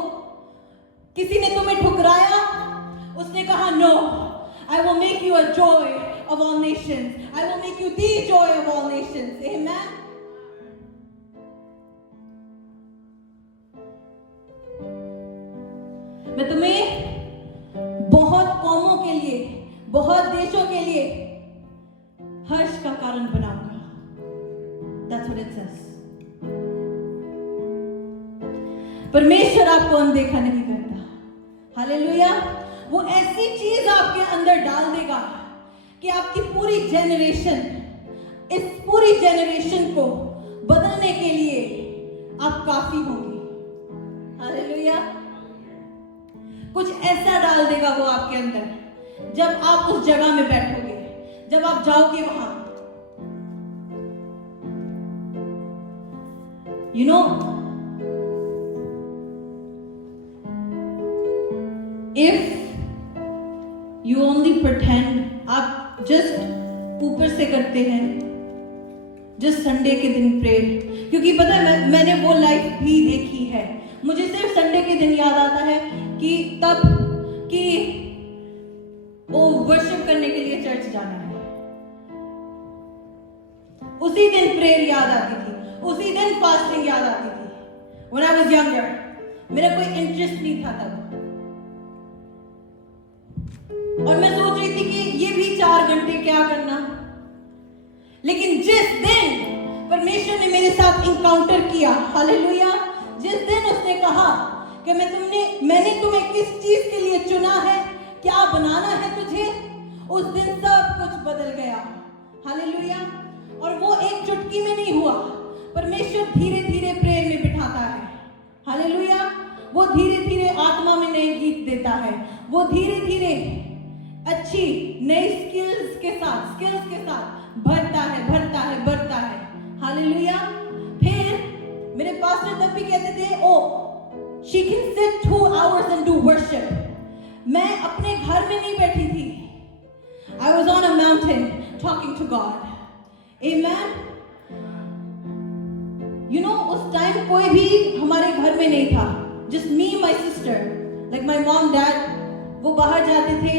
किसी ने तुम्हें ठुकराया, उसने कहा no, I will make you a joy of all nations. I will make you the joy of all nations. Amen. मैं तुम्हें बहुत कौमों के लिए, बहुत देशों के लिए हर्ष का कारण बनाऊंगा। That's what it says. परमेश्वर आपको अनदेखा नहीं करता। हालेलुया। वो ऐसी चीज आपके अंदर डाल देगा कि आपकी पूरी जेनरेशन, इस पूरी जेनरेशन को बदलने के लिए आप काफी होंगे। हालेलुया। कुछ ऐसा डाल देगा वो आपके अंदर, जब आप उस जगह में बैठोगे, जब आप जाओगे वहां। You know, if you only pretend, आप जस्ट ऊपर से करते हैं, जस्ट संडे के दिन प्रेयर, क्योंकि पता है मैंने वो लाइफ भी देखी है। मुझे सिर्फ संडे के दिन याद आता है कि तब कि वो वर्शिप करने के लिए चर्च जाना है, उसी दिन प्रेयर याद आती थी, उसी दिन फास्टिंग याद आती थी। When I was younger, मेरा कोई इंटरेस्ट नहीं था तब, और मैं सोच रही थी कि ये भी 4 घंटे क्या करना। लेकिन जिस दिन परमेश्वर ने मेरे साथ इंकाउंटर किया, हालेलुया, जिस दिन उसने कहा कि मैंने तुम्हें किस चीज के लिए चुना है, क्या बनाना है तुझे, उस दिन सब कुछ बदल गया। हालेलुया। और वो एक चुटकी में नहीं हुआ, परमेश्वर धीरे धीरे प्रेयर में बिठाता है। हालेलुया। वो धीरे धीरे आत्मा में नए गीत देता है, वो धीरे धीरे अच्छी नई स्किल्स के साथ भरता है, बढ़ता है। हालेलुया। फिर मेरे पास्टर तब भी कहते थे, oh she can sit 2 hours and do worship। मैं अपने घर में नहीं बैठी थी, I was on a mountain talking to God। Amen। You know, उस टाइम कोई भी हमारे घर में नहीं था, just me, my sister, like my mom, dad, वो बाहर जाते थे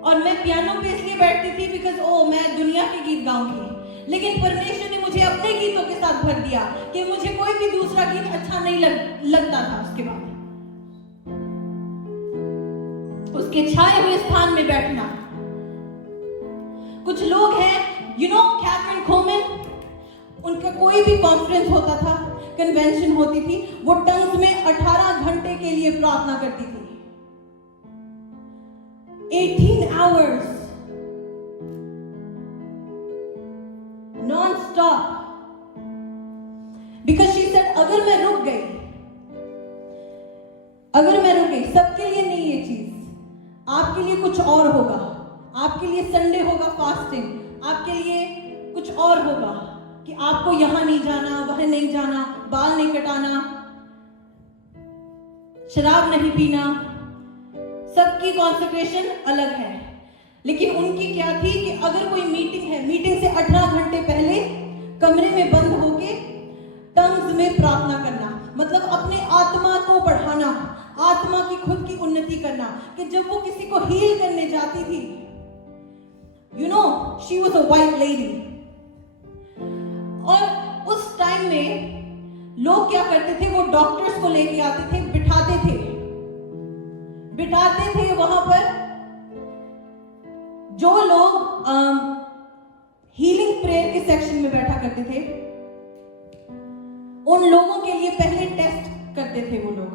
और मैं पियानो पे इसलिए बैठती थी बिकॉज मैं दुनिया के गीत गाऊंगी। लेकिन परमेश्वर ने मुझे अपने गीतों के साथ भर दिया कि मुझे कोई भी दूसरा गीत अच्छा नहीं लगता था। उसके बाद उसके छाए हुए स्थान में बैठना। कुछ लोग हैं, यू नो, कैथरीन कोलमैन, उनका कोई भी कॉन्फ्रेंस होता था, कन्वेंशन होती थी, वो टंग्स में 18 घंटे के लिए प्रार्थना करती थी। 18 hours non-stop, because she said अगर मैं रुक गई, सबके लिए नहीं ये चीज, आपके लिए कुछ और होगा, आपके लिए संडे होगा फास्टिंग, आपके लिए कुछ और होगा। कि आपको यहां नहीं जाना, वहां नहीं जाना, बाल नहीं कटाना, शराब नहीं पीना, सबकी कॉन्सेंट्रेशन अलग है। लेकिन उनकी क्या थी कि अगर कोई मीटिंग है, मीटिंग से 18 घंटे पहले कमरे में बंद होके टंग्स में प्रार्थना करना, मतलब अपने आत्मा को बढ़ाना, आत्मा की खुद की उन्नति करना। कि जब वो किसी को हील करने जाती थी, you know, she was a white lady. और उस टाइम में लोग क्या करते थे, वो डॉक्टर्स को लेके आते थे, बिठाते थे वहां पर। जो लोग हीलिंग प्रेयर के सेक्शन में बैठा करते थे, उन लोगों के लिए पहले टेस्ट करते थे वो लोग,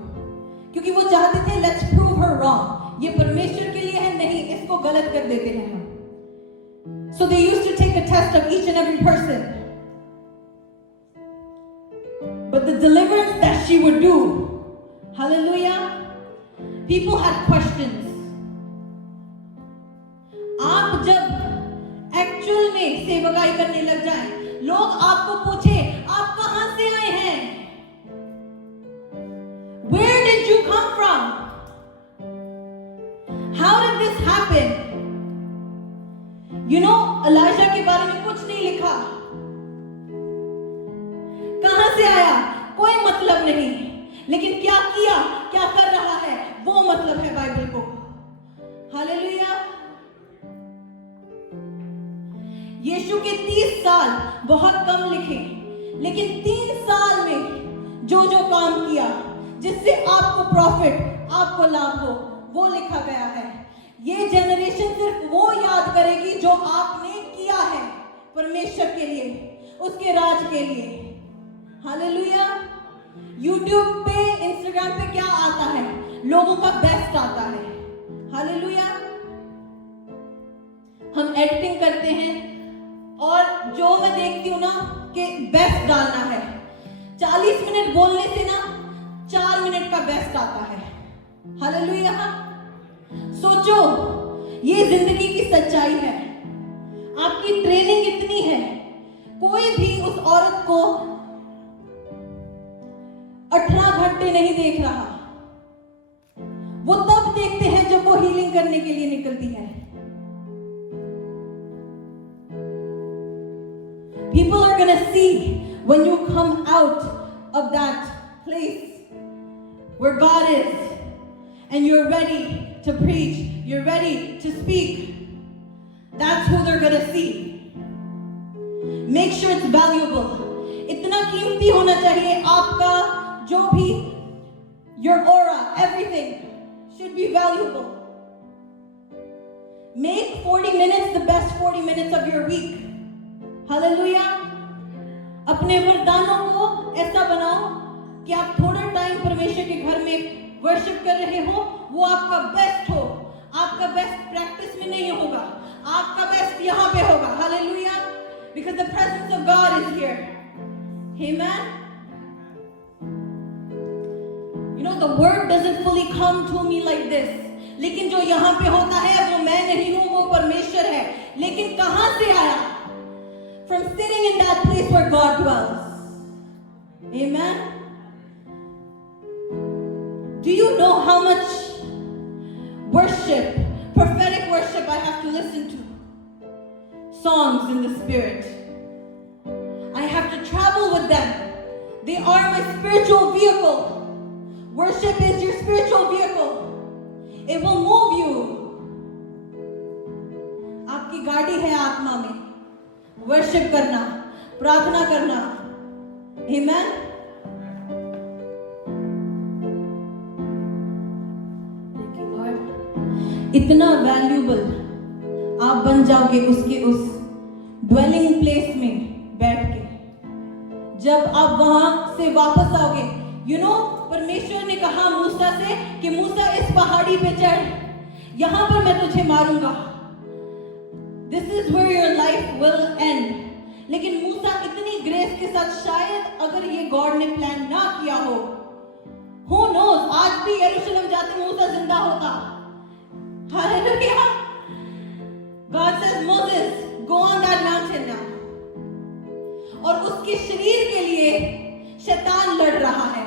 क्योंकि वो चाहते थे लेट्स प्रूव हर रॉन्ग, ये परमेश्वर के लिए है, नहीं इसको गलत कर देते हैं हम। So they used to take a test of each and every person. But the deliverance that she would do, hallelujah, people had questions. आप जब एक्चुअल में सेवकाई करने लग जाएं, लोग आपको पूछे आप कहां से आए हैं, where did you come from, how did this happen? You know, Elisha के बारे में कुछ नहीं लिखा, कहां से आया कोई मतलब नहीं, लेकिन क्या किया, क्या कर रहा है, वो मतलब है बाइबल को। हालेलुया। यीशु के 30 साल बहुत कम लिखे, लेकिन 3 साल में जो जो काम किया जिससे आपको प्रॉफिट, आपको लाभ हो, वो लिखा गया है। ये जनरेशन सिर्फ वो याद करेगी जो आपने किया है परमेश्वर के लिए, उसके राज के लिए। हालेलुया। यूट्यूब पे, इंस्टाग्राम पे क्या आता है, लोगों का बेस्ट आता है। हालेलुया। हम एडिटिंग करते हैं और जो मैं देखती हूँ ना कि बेस्ट डालना है, 40 मिनट बोलने से ना 4 मिनट का बेस्ट आता है। हालेलुया। सोचो, ये जिंदगी की सच्चाई है। आपकी ट्रेनिंग इतनी है, कोई भी उस औरत को 18 घंटे नहीं देख रहा, वो तब देखते हैं जब वो हीलिंग करने के लिए निकलती है। People are going to see when you come out of that place where God is and you're ready to preach, you're ready to speak. That's who they're going to see. Make sure it's valuable. इतना कीमती होना चाहिए आपका जो भी, your aura, everything should be valuable. Make 40 minutes the best 40 minutes of your week. Hallelujah. अपने वरदानों को ऐसा बनाओ कि आप थोड़ा टाइम परमेश्वर के घर में वर्शिप कर रहे हो, वो आपका बेस्ट हो। आपका बेस्ट प्रैक्टिस में नहीं होगा, आपका बेस्ट यहाँ पे होगा। Hallelujah. Because the presence of God is here. Amen. You know, the word doesn't fully come to me like this. लेकिन जो यहाँ पे होता है वो मैं नहीं हूँ, वो परमेश्वर है। लेकिन कहाँ से आया? From sitting in that place where God dwells. Amen. Do you know how much worship, prophetic worship I have to listen to? Songs in the spirit. I have to travel with them. They are my spiritual vehicle. Worship is your spiritual vehicle. It will move you. आपकी गाड़ी है आत्मा में। Worship करना, प्रार्थना करना। Amen. Thank you, Lord. इतना valuable आप बन जाओगे उसके उस ड्वेलिंग प्लेस में बैठ के। जब आप वहां से वापस आओगे, यू नो, परमेश्वर ने कहा मूसा से कि मूसा इस पहाड़ी पे चढ़, यहां पर मैं तुझे मारूंगा। This is where your life will end. लेकिन मूसा इतनी ग्रेस के साथ, शायद अगर ये गॉड ने प्लान ना किया हो, who knows, आज भी यरूशलेम जाते मूसा जिंदा होता। Hallelujah. God says, Moses, go on that mountain now. और लड़ रहा है।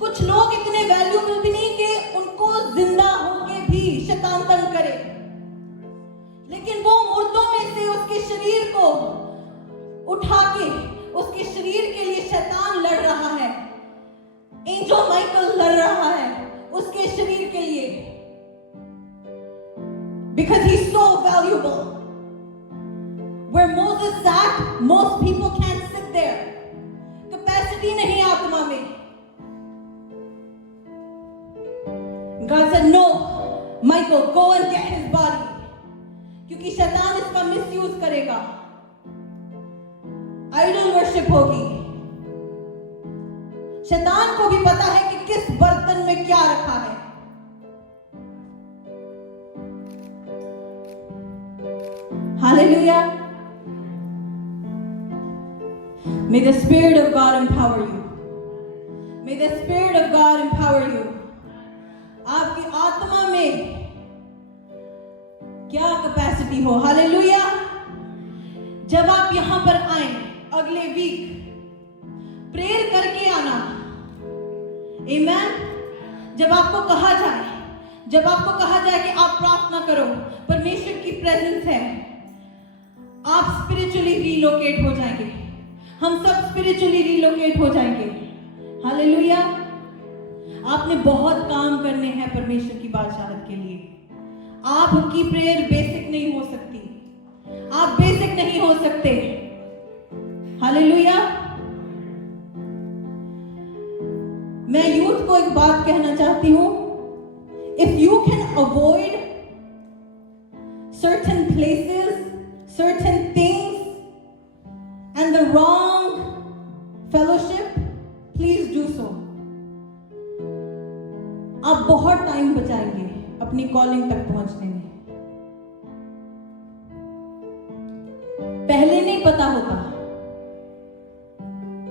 कुछ लोग इतने वैल्यूएबल भी नहीं कि उनको जिंदा होके भी शैतान तंग करे, लेकिन वो मुर्दों में से उसके शरीर को उठा के उसके शरीर के लिए शैतान लड़ रहा है। एंजल माइकल लड़ रहा है उसके शरीर के लिए, because he's so valuable. Where Moses sat, most people can't sit there. Capacity नहीं आत्मा में। God said, no, Michael, go and get his body. क्योंकि शैतान इसका मिसयूज करेगा, आइडल वर्शिप होगी। शैतान को भी पता है कि किस बर्तन में क्या रखा है। Hallelujah. May the Spirit of God empower you. May the Spirit of God empower you. आपकी आत्मा में क्या कैपेसिटी हो। हालेलुया। जब आप यहां पर आए अगले वीक, प्रेयर करके आना। आमीन। जब आपको कहा जाए कि आप प्रार्थना करो, परमेश्वर की प्रेजेंस है, आप स्पिरिचुअली रीलोकेट हो जाएंगे। हम सब स्पिरिचुअली रीलोकेट हो जाएंगे। हालेलुया। आपने बहुत काम करने हैं परमेश्वर की बादशाहत के लिए। आपकी प्रेयर बेसिक नहीं हो सकती, आप बेसिक नहीं हो सकते। हालेलुया। मैं यूथ को एक बात कहना चाहती हूं, if you can avoid certain places, certain things and the wrong fellowship, please do so. आप बहुत टाइम बचाएंगे अपनी कॉलिंग तक पहुंचने में। पहले नहीं पता होता,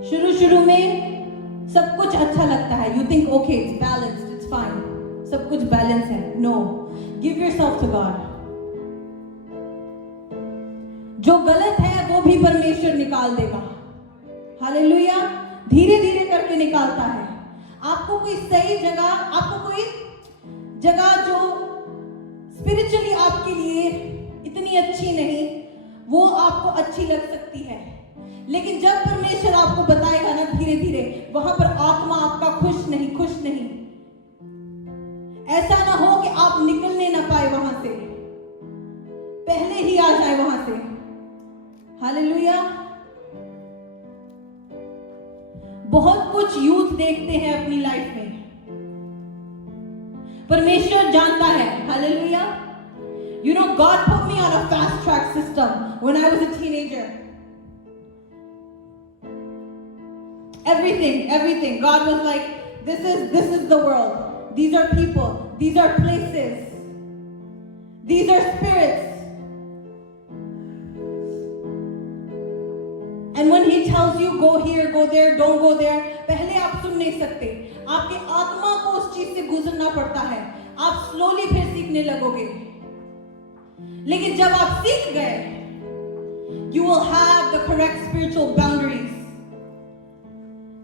शुरू में सब कुछ अच्छा लगता है। You think okay it's balanced, it's fine, सब कुछ बैलेंस है। No, give yourself to God. जो गलत है वो भी परमेश्वर निकाल देगा। हालेलुया। धीरे धीरे करके निकालता है। आपको कोई सही जगह, आपको कोई जगह जो स्पिरिचुअली आपके लिए इतनी अच्छी नहीं, वो आपको अच्छी लग सकती है, लेकिन जब परमेश्वर आपको बताएगा ना धीरे धीरे, वहां पर आत्मा आपका खुश नहीं। ऐसा ना हो कि आप निकलने ना पाए वहां से, पहले ही आ जाए वहां से। हालेलुया। बहुत कुछ यूथ देखते हैं अपनी लाइफ में, परमेश्वर जानता है। Hallelujah. You know, God put me on a fast track system when I was a teenager. Everything. God was like, this is the world. These are people. These are places. These are spirits. And when he tells you go here, go there, don't go there, पहले आप सुन नहीं सकते। आपकी आत्मा को उस चीज से गुजरना पड़ता है। आप स्लोली फिर सीखने लगोगे, लेकिन जब आप सीख गए, you will have the correct spiritual boundaries.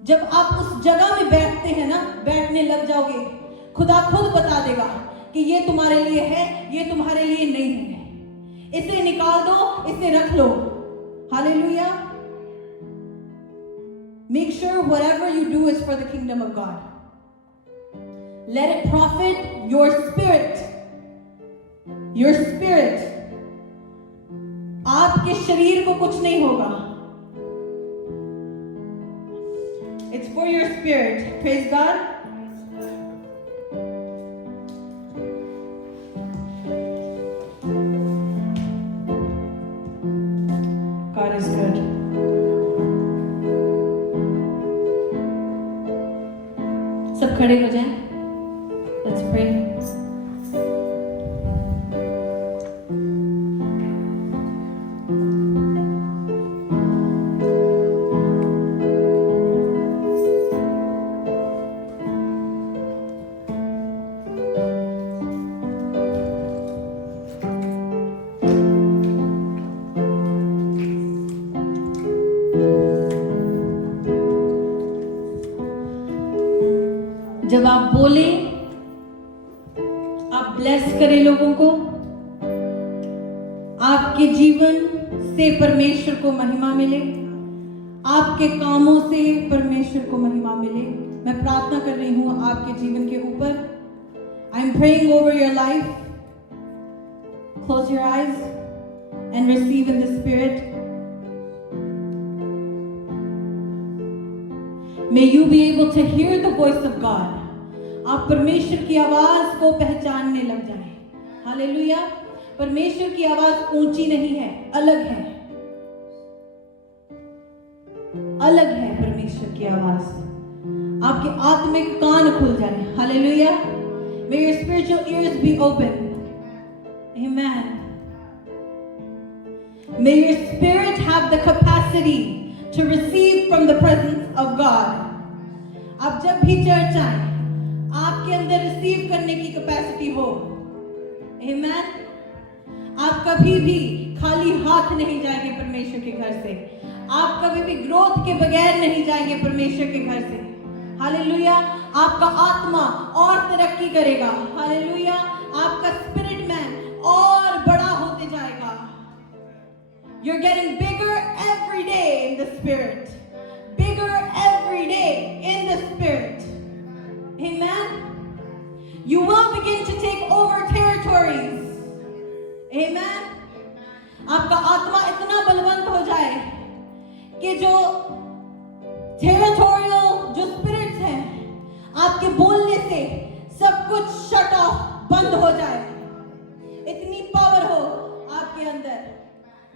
जब आप उस जगह में बैठते हैं ना, बैठने लग जाओगे, खुदा खुद बता देगा कि ये तुम्हारे लिए है, ये तुम्हारे लिए नहीं है। इसे निकाल दो, इसे रख लो। Hallelujah. Make sure whatever you do is for the kingdom of God. Let it profit your spirit. Your spirit. आपके शरीर को कुछ नहीं होगा। It's for your spirit. Praise God. God is good. सब खड़े हो जाएं। Let's pray. आपके जीवन से परमेश्वर को महिमा मिले, आपके कामों से परमेश्वर को महिमा मिले। मैं प्रार्थना कर रही हूँ आपके जीवन के ऊपर। I am praying over your life. Close your eyes and receive in the spirit. May you be able to hear the voice of God. आप परमेश्वर की आवाज को पहचानने लग जाएं। हालेलुया। परमेश्वर की आवाज ऊंची नहीं है, अलग है, अलग है परमेश्वर की आवाज। आपके आत्मिक कान खुल जाए। Hallelujah. May your spiritual ears be open. Amen. May your spirit have the capacity to receive from the presence of God. आप जब भी चर्च आए, आपके अंदर रिसीव करने की कैपेसिटी हो। Amen. आप कभी भी खाली हाथ नहीं जाएंगे परमेश्वर के घर से। आप कभी भी ग्रोथ के बगैर नहीं जाएंगे परमेश्वर के घर से। हालेलुया। आपका आत्मा और तरक्की करेगा। हालेलुया। आपका स्पिरिट मैन और बड़ा होते जाएगा। You're getting bigger every day in the spirit. Bigger every day in the spirit. Amen. You will begin to take over territories. Amen. आपका आत्मा इतना बलवंत हो जाए कि जो territorial जो spirits हैं, आपके बोलने से सब कुछ shut off, बंद हो जाए। इतनी पावर हो आपके अंदर।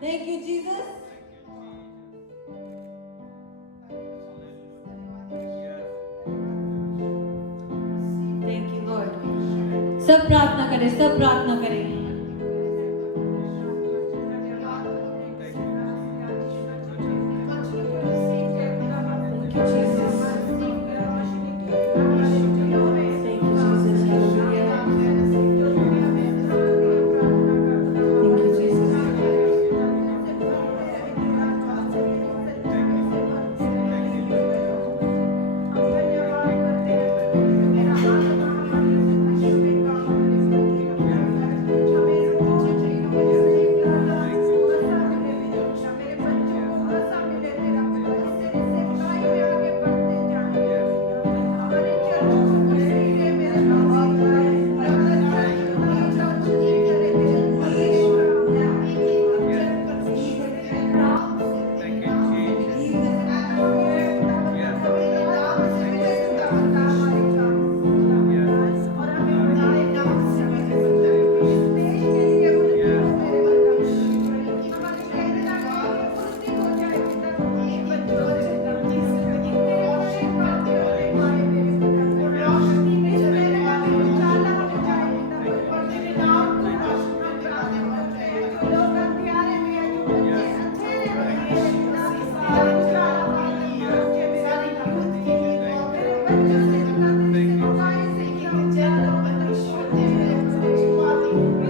Thank you, Jesus. Thank you, Lord. सब प्रार्थना करें, सब प्रार्थना करें। Thank you, Jesus. Thank you, Jesus. Hallelujah. Thank you, Jesus.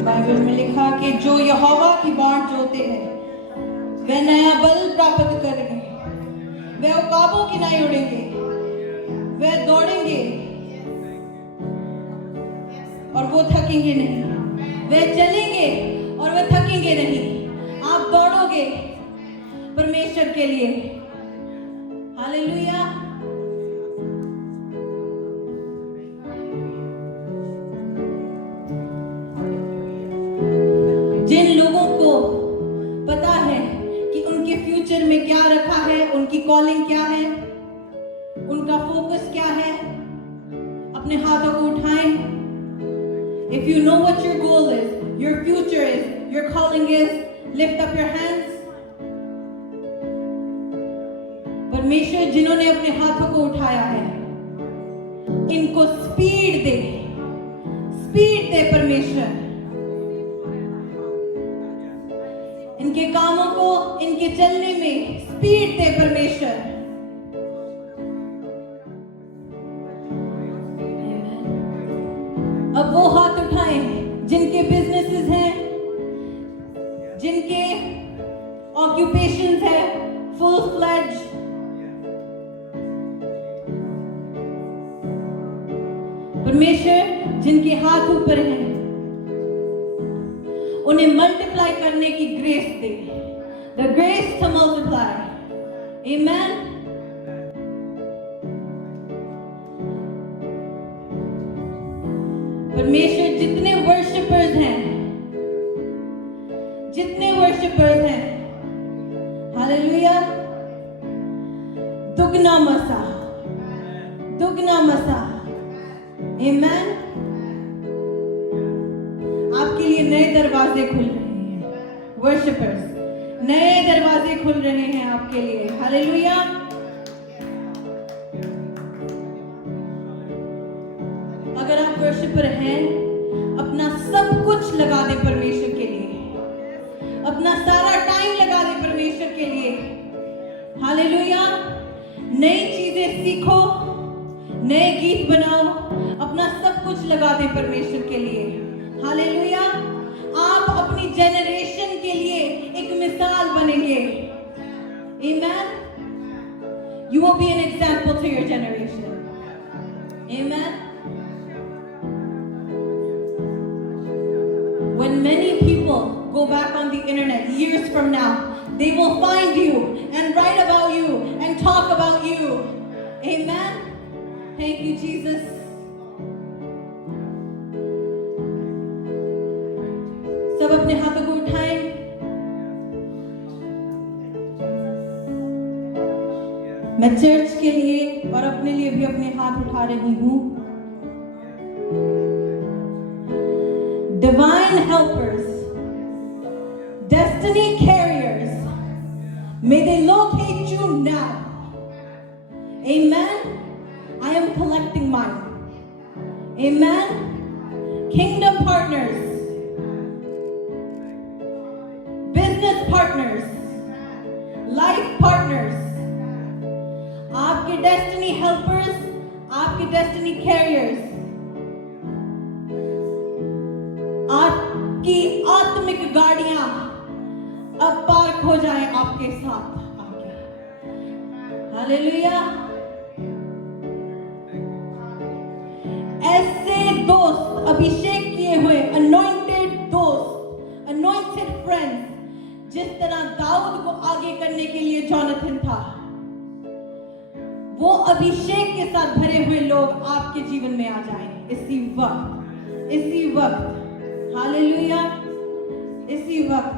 Bible में लिखा कि जो यहोवा की बाट जोते हैं वे नया बल प्राप्त करेंगे, वे उकाबों की नहीं उड़ेंगे, वे दौड़ेंगे और वो थकेंगे नहीं, वे चलेंगे और वे थकेंगे नहीं। आप दौड़ोगे परमेश्वर के लिए। हालेलुया। जिन लोगों को पता है कि उनके फ्यूचर में क्या रखा है, उनकी कॉलिंग क्या है, उनका फोकस क्या है, अपने हाथों को उठाएं। If you know what your goal is, your future is, your calling is, lift up your hands. परमेश्वर जिन्होंने अपने हाथों को उठाया है, इनको स्पीड दे परमेश्वर। इनके कामों को, इनके चलने में स्पीड दे परमेश्वर। अब वो हाथ उठाएं जिनके बिजनेसेस हैं, जिनके ऑक्यूपेशंस है फुल फ्लेज। परमेश्वर जिनके हाथ ऊपर हैं उन्हें मल्टीप्लाई करने की ग्रेस दे, the grace to multiply. Amen. परमेश्वर जितने वर्शिपर्स हैं, हालेलुया, दुगना मसा, आमेन। आपके लिए नए दरवाजे खुल रहे हैं, वर्शिपर्स, नए दरवाजे खुल रहे हैं आपके लिए, हालेलुया। अगर आप वर्शिपर हैं, अपना सब कुछ लगा दे परमेश्वर के लिए, अपना सारा टाइम लगा दे परमेश्वर के लिए, हालेलुया। नई चीजें सीखो, नए गीत बनाओ, अपना सब कुछ लगा दे परमेश्वर के लिए, हालेलुया। आप अपनी जनरेशन के लिए एक मिसाल बनेंगे, आमेन। You will be an example to your generation, amen. When many people go back on the internet years from now, they will find you and write about you and talk about you, amen. Thank you, Jesus. सब अपने हाथों को उठाएं। मैं church के लिए और अपने लिए भी अपने हाथ उठा रही हूं। Divine helpers, destiny carriers, may they locate you now. Amen. I am collecting mine. Amen. Kingdom partners, business partners, life partners, आपके डेस्टिनी हेल्पर्स, आपके डेस्टिनी कैरियर्स, आपकी आत्मिक गाड़ियां अब पार्क हो जाएं आपके साथ आके, हालेलुया। ऐसे दोस्त, अभिषेक किए हुए अनॉइंटेड दोस्त, अनॉइंटेड फ्रेंड्स, जिस तरह दाऊद को आगे करने के लिए जोनाथन था, वो अभिषेक के साथ भरे हुए लोग आपके जीवन में आ जाएं इसी वक्त, हालेलुया, इसी वक्त।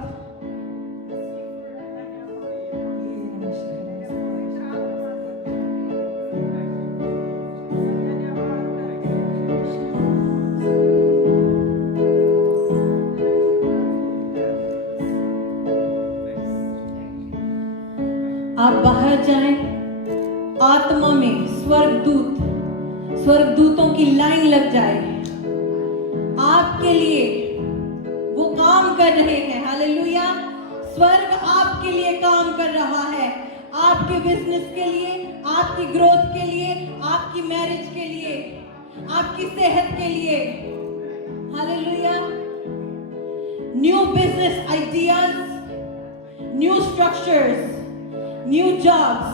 आप बाहर जाएं, आत्मा में स्वर्गदूतों की लाइन लग जाए, आपके लिए वो काम कर रहे हैं, हालेलुया। स्वर्ग आपके लिए काम कर रहा है, आपके बिजनेस के लिए, आपकी ग्रोथ के लिए, आपकी मैरिज के लिए, आपकी सेहत के लिए, hallelujah. New business ideas, new structures, new jobs,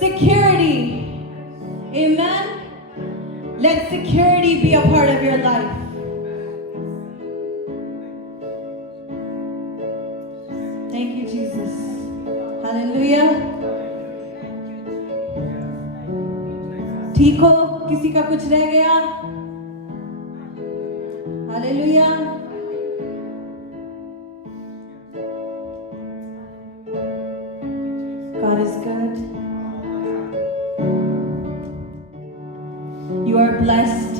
security, amen. Let security be a part of your life. Thank you, Jesus. Hallelujah. ठीक हो? किसी का कुछ रह गया? Hallelujah. God is good. You are blessed.